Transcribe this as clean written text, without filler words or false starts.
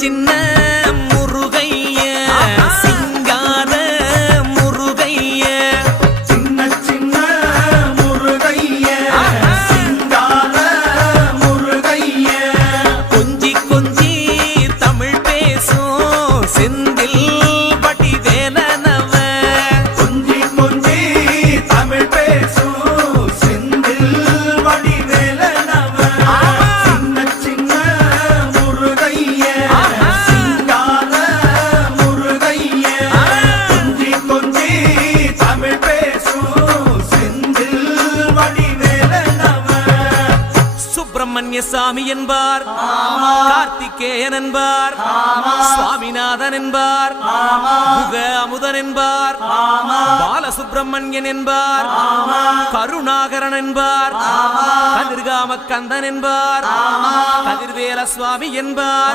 சின்ன முருகைய சிங்கார முருகைய சின்ன சின்ன முருகைய சிங்கார முருகைய கொஞ்சி கொஞ்சி தமிழ் பேசும் செந்தில் வடிவேலனவ கொஞ்சி கொஞ்சி தமிழ் பேசும் செந்தில் வடிவேலனவ சின்ன சின்ன முருகைய சிங்கார முருகைய கொஞ்சி கொஞ்சி தமிழ் பேசும் செந்தில் வடிவேலனவ சுப்பிரமணிய சாமி என்பார், கார்த்திகேயன் என்பார், சுவாமிநாதன் என்பார், முக அமுதன் என்பார், பாலசுப்பிரமணியன் என்பார், கருணாகரன் என்பார், கதிர்காம கந்தன் என்பார், கதிர்வேல சுவாமி என்பார்.